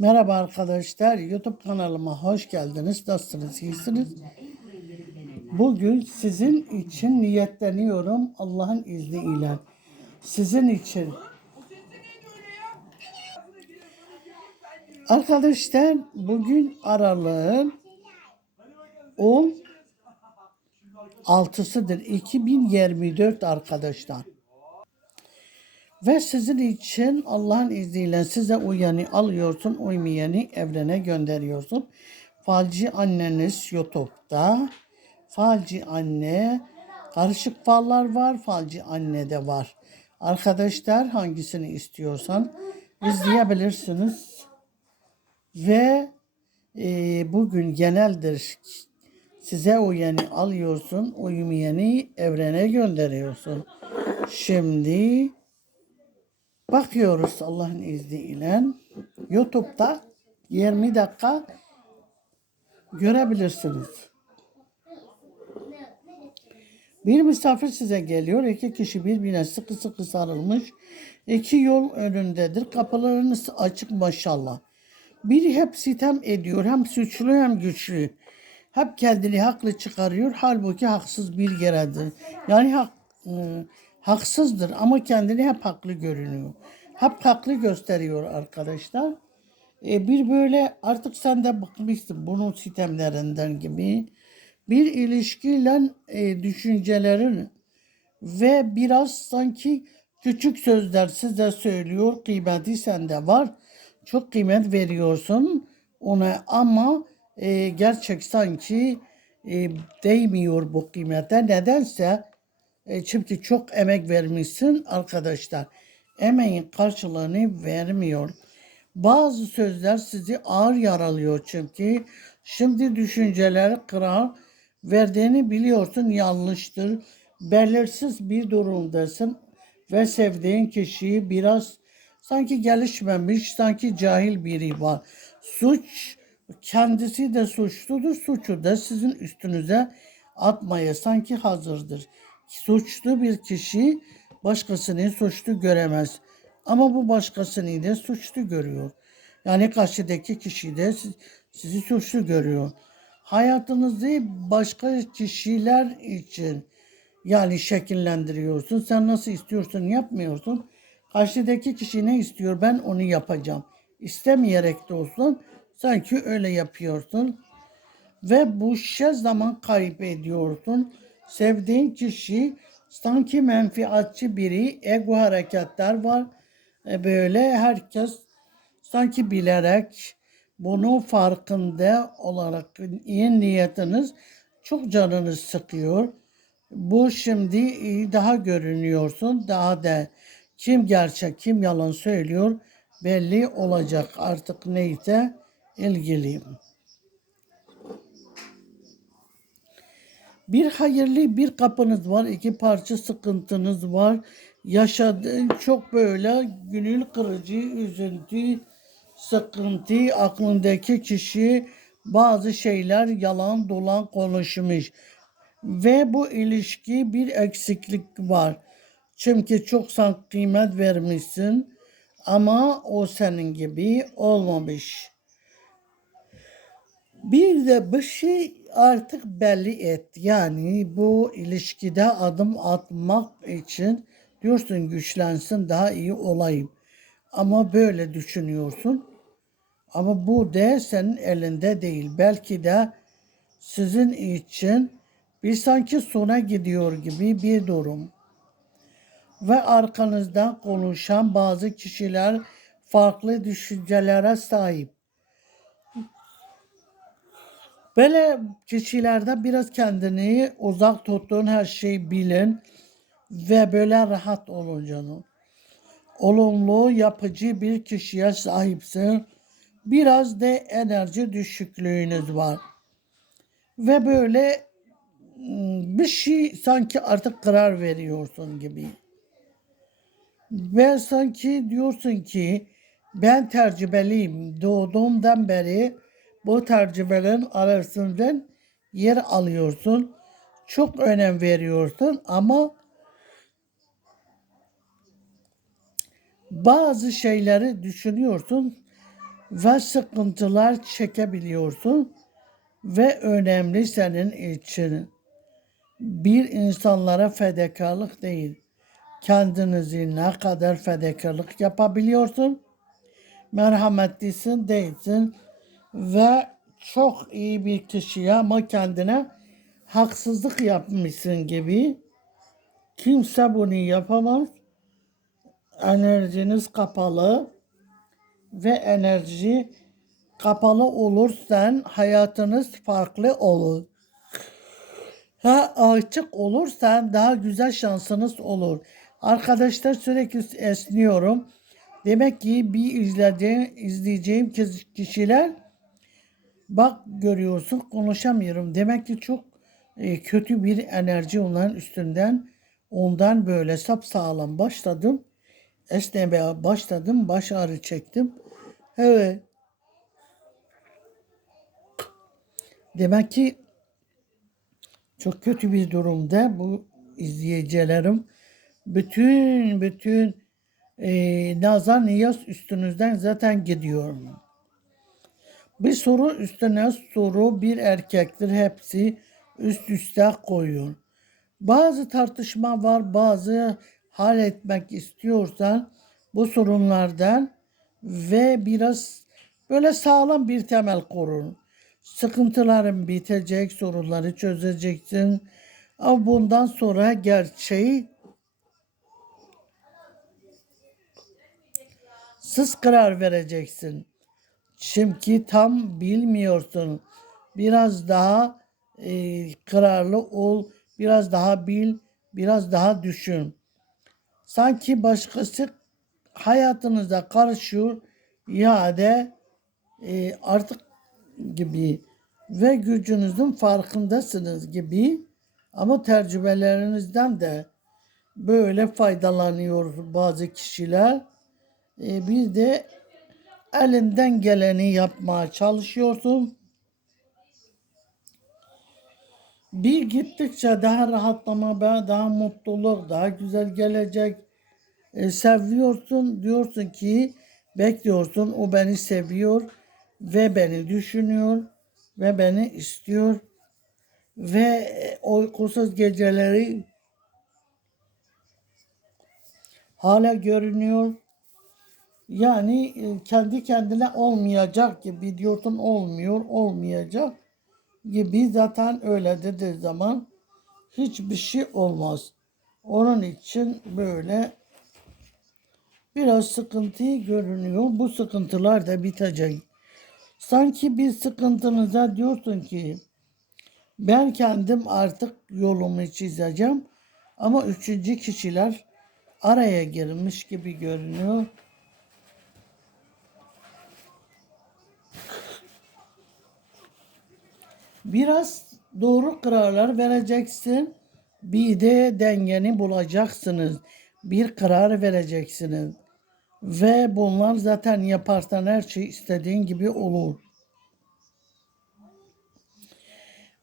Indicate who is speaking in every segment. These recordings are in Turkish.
Speaker 1: Merhaba arkadaşlar, YouTube kanalıma hoş geldiniz. Nasılsınız, iyisiniz? Bugün sizin için niyetleniyorum Allah'ın izniyle. Sizin için. Arkadaşlar bugün aralığın 10 altısıdır. 2024 arkadaşlar. Ve sizin için Allah'ın izniyle size uyanı alıyorsun, uymayanı evrene gönderiyorsun. Falci anneniz YouTube'da. Falci anne, karışık fallar var, falci anne de var. Arkadaşlar hangisini istiyorsan izleyebilirsiniz. Ve e, bugün geneldir size uyanı alıyorsun, uymayanı evrene gönderiyorsun. Şimdi Bakıyoruz Allah'ın izniyle. YouTube'da 20 dakika görebilirsiniz. Bir misafir size geliyor. iki kişi birbirine sıkı sıkı sarılmış. İki yol önündedir. Kapılarınız açık maşallah. Biri hep sitem ediyor. Hem suçlu hem güçlü. Hep kendini haklı çıkarıyor. Halbuki haksız bir yeredir. Yani hak, e, haksızdır ama kendini hep haklı görünüyor. Hep haklı gösteriyor arkadaşlar. E, bir böyle artık sen de bıkmışsın bunun sistemlerinden gibi. Bir ilişkiyle e, düşüncelerin ve biraz sanki küçük sözler size söylüyor. Kıymeti sende var. Çok kıymet veriyorsun ona ama e, gerçek sanki e, değmiyor bu kıymete. Nedense e, çünkü çok emek vermişsin arkadaşlar. Emeğin karşılığını vermiyor. Bazı sözler sizi ağır yaralıyor çünkü şimdi düşünceleri kırar verdiğini biliyorsun yanlıştır. Belirsiz bir durumdasın ve sevdiğin kişiyi biraz sanki gelişmemiş, sanki cahil biri var. Suç kendisi de suçludur, suçu da sizin üstünüze atmaya sanki hazırdır suçlu bir kişi başkasını suçlu göremez. Ama bu başkasını da suçlu görüyor. Yani karşıdaki kişi de sizi suçlu görüyor. Hayatınızı başka kişiler için yani şekillendiriyorsun. Sen nasıl istiyorsun yapmıyorsun. Karşıdaki kişi ne istiyor ben onu yapacağım. İstemeyerek de olsun sanki öyle yapıyorsun. Ve bu şey zaman kaybediyorsun. Sevdiğin kişi sanki menfiatçı biri, ego hareketler var. E böyle herkes sanki bilerek bunun farkında olarak iyi niyetiniz çok canınız sıkıyor. Bu şimdi daha görünüyorsun. Daha da kim gerçek kim yalan söylüyor belli olacak artık neyse ilgiliyim. Bir hayırlı bir kapınız var, iki parça sıkıntınız var. Yaşadığın çok böyle gönül kırıcı, üzüntü, sıkıntı, aklındaki kişi bazı şeyler yalan dolan konuşmuş. Ve bu ilişki bir eksiklik var. Çünkü çok sen kıymet vermişsin ama o senin gibi olmamış. Bir de bir şey artık belli et. Yani bu ilişkide adım atmak için diyorsun güçlensin daha iyi olayım. Ama böyle düşünüyorsun. Ama bu de senin elinde değil. Belki de sizin için bir sanki sona gidiyor gibi bir durum. Ve arkanızdan konuşan bazı kişiler farklı düşüncelere sahip. Böyle kişilerde biraz kendini uzak tuttuğun her şeyi bilin ve böyle rahat olun canım. Olumlu, yapıcı bir kişiye sahipsin. Biraz da enerji düşüklüğünüz var. Ve böyle ıı, bir şey sanki artık karar veriyorsun gibi. Ve sanki diyorsun ki ben tercübeliyim. Doğduğumdan beri bu tercümelerin arasından yer alıyorsun. Çok önem veriyorsun ama bazı şeyleri düşünüyorsun. ve sıkıntılar çekebiliyorsun ve önemli senin için bir insanlara fedakarlık değil. Kendinizi ne kadar fedakarlık yapabiliyorsun? Merhametlisin değilsin ve çok iyi bir kişiye ama kendine haksızlık yapmışsın gibi. Kimse bunu yapamaz. Enerjiniz kapalı ve enerji kapalı olursan hayatınız farklı olur. Ha açık olursan daha güzel şansınız olur. Arkadaşlar sürekli esniyorum. Demek ki bir izleyeceğim, izleyeceğim kişi- kişiler bak görüyorsun konuşamıyorum. Demek ki çok e, kötü bir enerji onların üstünden. Ondan böyle sapsağlam başladım. Esnemeye başladım. Baş ağrı çektim. Evet. Demek ki çok kötü bir durumda bu izleyicilerim. Bütün bütün e, nazar niyaz üstünüzden zaten gidiyor. Bir soru üstüne soru bir erkektir hepsi üst üste koyuyor. Bazı tartışma var bazı hal etmek istiyorsan bu sorunlardan ve biraz böyle sağlam bir temel kurun. Sıkıntıların bitecek, sorunları çözeceksin. Ama bundan sonra gerçeği siz karar vereceksin. Çünkü tam bilmiyorsun. Biraz daha e, kararlı ol, biraz daha bil, biraz daha düşün. Sanki başkası hayatınıza karışıyor ya da e, artık gibi ve gücünüzün farkındasınız gibi ama tecrübelerinizden de böyle faydalanıyor bazı kişiler. E, bir de elinden geleni yapmaya çalışıyorsun. Bir gittikçe daha rahatlama, daha mutluluk, daha güzel gelecek. E, seviyorsun, diyorsun ki bekliyorsun o beni seviyor ve beni düşünüyor ve beni istiyor ve e, uykusuz geceleri hala görünüyor. Yani e, kendi kendine olmayacak gibi diyorsun olmuyor, olmayacak gibi zaten öyle dediği zaman hiçbir şey olmaz. Onun için böyle biraz sıkıntı görünüyor. Bu sıkıntılar da bitecek. Sanki bir sıkıntınıza diyorsun ki ben kendim artık yolumu çizeceğim ama üçüncü kişiler araya girmiş gibi görünüyor. Biraz doğru kararlar vereceksin. Bir de dengeni bulacaksınız. Bir karar vereceksiniz. Ve bunlar zaten yaparsan her şey istediğin gibi olur.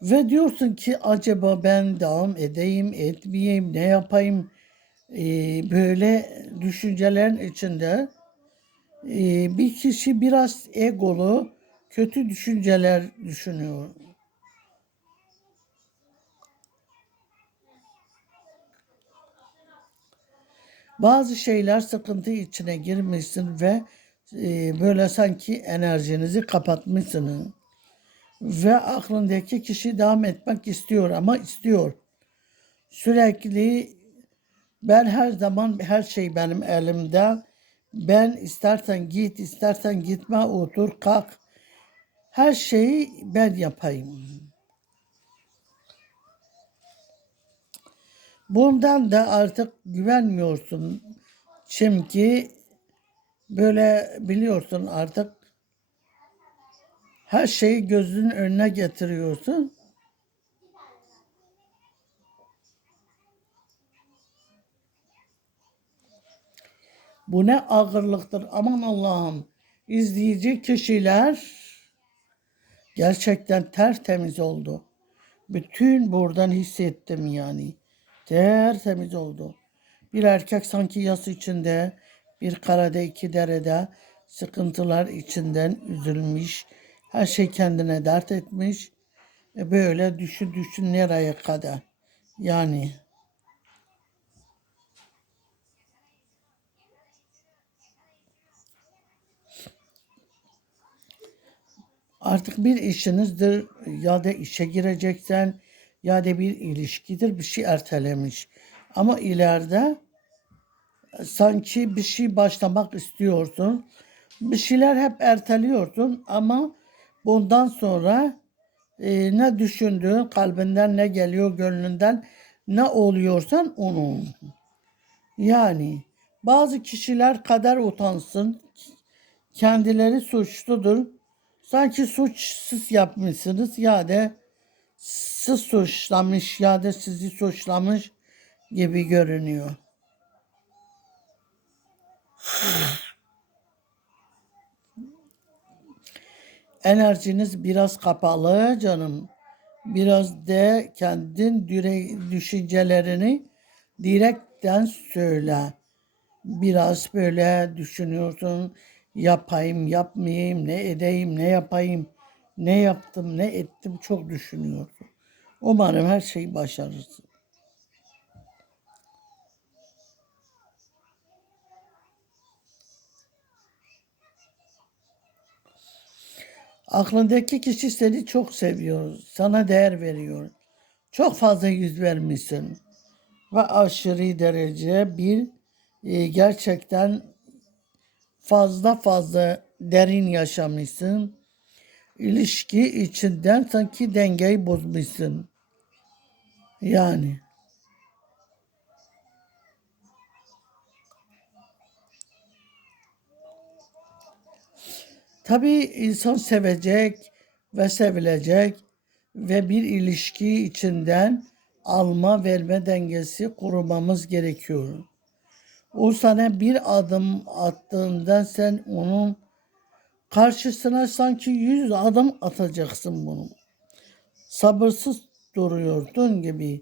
Speaker 1: Ve diyorsun ki acaba ben devam edeyim, etmeyeyim, ne yapayım? Ee, böyle düşüncelerin içinde ee, bir kişi biraz egolu, kötü düşünceler düşünüyor. Bazı şeyler sıkıntı içine girmişsin ve e, böyle sanki enerjinizi kapatmışsınız. Ve aklındaki kişi devam etmek istiyor ama istiyor. Sürekli ben her zaman her şey benim elimde. Ben istersen git, istersen gitme, otur, kalk. Her şeyi ben yapayım. Bundan da artık güvenmiyorsun. Çünkü böyle biliyorsun artık her şeyi gözünün önüne getiriyorsun. Bu ne ağırlıktır. Aman Allah'ım. İzleyici kişiler gerçekten tertemiz oldu. Bütün buradan hissettim yani. Tertemiz oldu. Bir erkek sanki yas içinde, bir karada iki derede sıkıntılar içinden üzülmüş. Her şey kendine dert etmiş. E böyle düşün düşün nereye kadar. Yani artık bir işinizdir ya da işe gireceksen ya da bir ilişkidir bir şey ertelemiş. Ama ileride sanki bir şey başlamak istiyorsun. Bir şeyler hep erteliyorsun ama bundan sonra e, ne düşündüğün kalbinden ne geliyor gönlünden ne oluyorsan onu. Yani bazı kişiler kader utansın. Kendileri suçludur. Sanki suç siz yapmışsınız ya da siz suçlamış ya da sizi suçlamış gibi görünüyor. Enerjiniz biraz kapalı canım. Biraz de kendin düşüncelerini direkten söyle. Biraz böyle düşünüyorsun. Yapayım, yapmayayım, ne edeyim, ne yapayım, ne yaptım, ne ettim çok düşünüyorsun. Umarım her şeyi başarırsın. Aklındaki kişi seni çok seviyor, sana değer veriyor. Çok fazla yüz vermişsin ve aşırı derece bir e, gerçekten fazla fazla derin yaşamışsın. İlişki içinden sanki dengeyi bozmuşsun. Yani. Tabii insan sevecek ve sevilecek ve bir ilişki içinden alma verme dengesi kurmamız gerekiyor. O sana bir adım attığında sen onun karşısına sanki yüz adım atacaksın bunu. Sabırsız duruyordun gibi.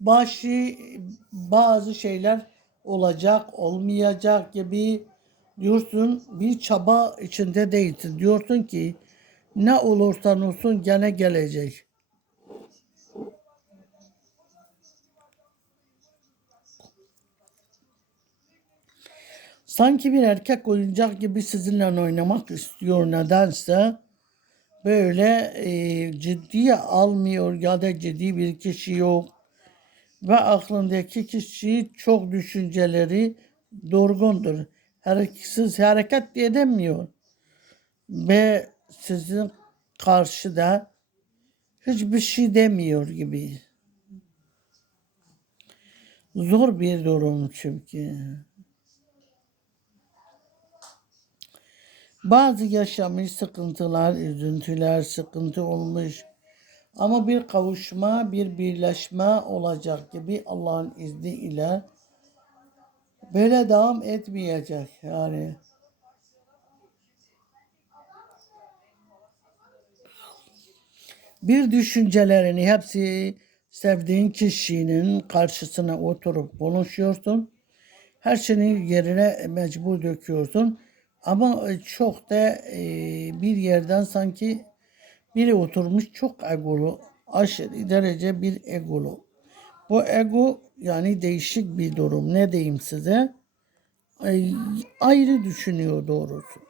Speaker 1: Başı bazı şeyler olacak, olmayacak gibi diyorsun bir çaba içinde değilsin. Diyorsun ki ne olursan olsun gene gelecek. Sanki bir erkek oyuncak gibi sizinle oynamak istiyor nedense. Böyle e, ciddiye almıyor ya da ciddi bir kişi yok. Ve aklındaki kişi çok düşünceleri durgundur. Hareketsiz hareket edemiyor. Ve sizin karşıda hiçbir şey demiyor gibi. Zor bir durum çünkü. Bazı yaşamış sıkıntılar, üzüntüler, sıkıntı olmuş. Ama bir kavuşma, bir birleşme olacak gibi Allah'ın izniyle böyle devam etmeyecek yani. Bir düşüncelerini hepsi sevdiğin kişinin karşısına oturup konuşuyorsun. Her şeyi yerine mecbur döküyorsun. Ama çok da e, bir yerden sanki biri oturmuş çok egolu, aşırı derece bir egolu. Bu ego yani değişik bir durum. Ne diyeyim size? Ay, ayrı düşünüyor doğrusu.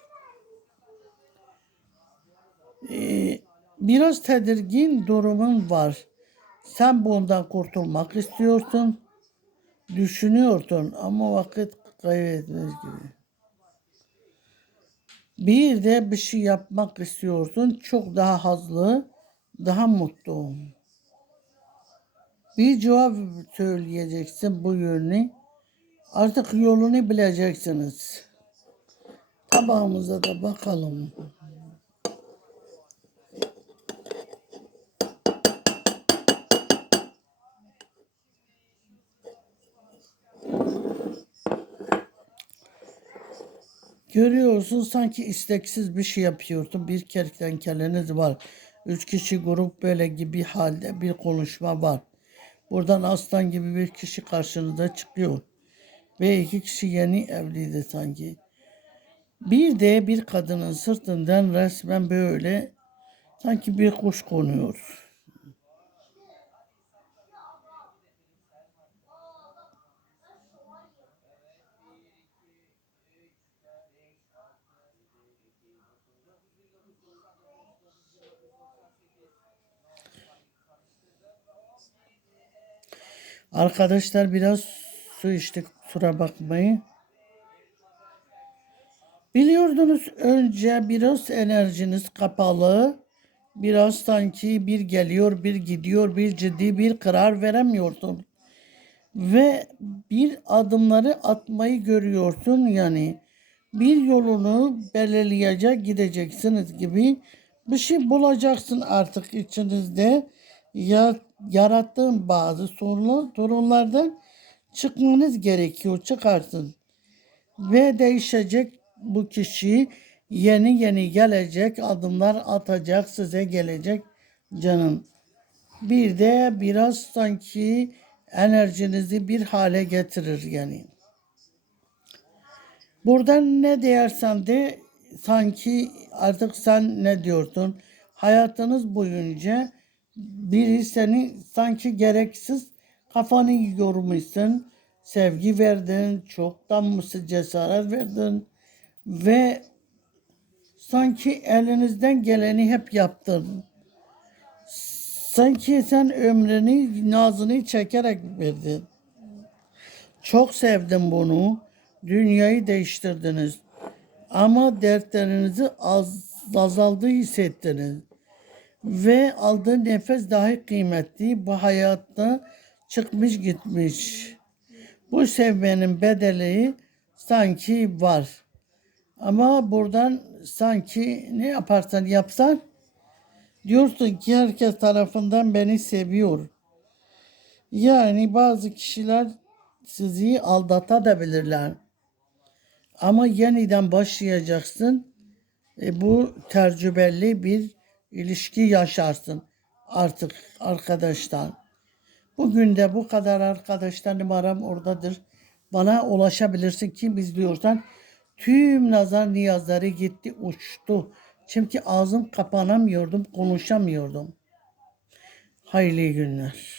Speaker 1: Biraz tedirgin durumun var. Sen bundan kurtulmak istiyorsun. Düşünüyorsun ama vakit kaybetmez gibi. Bir de bir şey yapmak istiyorsun. Çok daha hazlı, daha mutlu. Bir cevap söyleyeceksin bu yönü. Artık yolunu bileceksiniz. Tabağımıza da bakalım. Görüyorsun sanki isteksiz bir şey yapıyorsun. Bir kertenkeleniz var. Üç kişi grup böyle gibi halde bir konuşma var. Buradan aslan gibi bir kişi karşınıza çıkıyor. Ve iki kişi yeni evliydi sanki. Bir de bir kadının sırtından resmen böyle sanki bir kuş konuyor. Arkadaşlar biraz su içtik kusura bakmayın. Biliyordunuz önce biraz enerjiniz kapalı. Biraz sanki bir geliyor bir gidiyor bir ciddi bir karar veremiyorsun. Ve bir adımları atmayı görüyorsun yani. Bir yolunu belirleyecek gideceksiniz gibi bir şey bulacaksın artık içinizde. Ya, yarattığın bazı sorunlar, sorunlardan çıkmanız gerekiyor. Çıkarsın ve değişecek bu kişi yeni yeni gelecek adımlar atacak size gelecek canım. Bir de biraz sanki enerjinizi bir hale getirir yani. Buradan ne dersen de sanki artık sen ne diyorsun? Hayatınız boyunca biri seni sanki gereksiz kafanı yormuşsun. Sevgi verdin, çoktan mısın cesaret verdin ve sanki elinizden geleni hep yaptın. Sanki sen ömrünü, nazını çekerek verdin. Çok sevdim bunu. Dünyayı değiştirdiniz. Ama dertlerinizi az, azaldığı hissettiniz. Ve aldığı nefes dahi kıymetli. Bu hayatta çıkmış gitmiş. Bu sevmenin bedeli sanki var. Ama buradan sanki ne yaparsan yapsan diyorsun ki herkes tarafından beni seviyor. Yani bazı kişiler sizi aldatabilirler. Ama yeniden başlayacaksın. E, bu tecrübeli bir ilişki yaşarsın artık arkadaşlar. Bugün de bu kadar arkadaşlar numaram oradadır. Bana ulaşabilirsin kim izliyorsan. Tüm nazar niyazları gitti uçtu. Çünkü ağzım kapanamıyordum, konuşamıyordum. Hayırlı günler.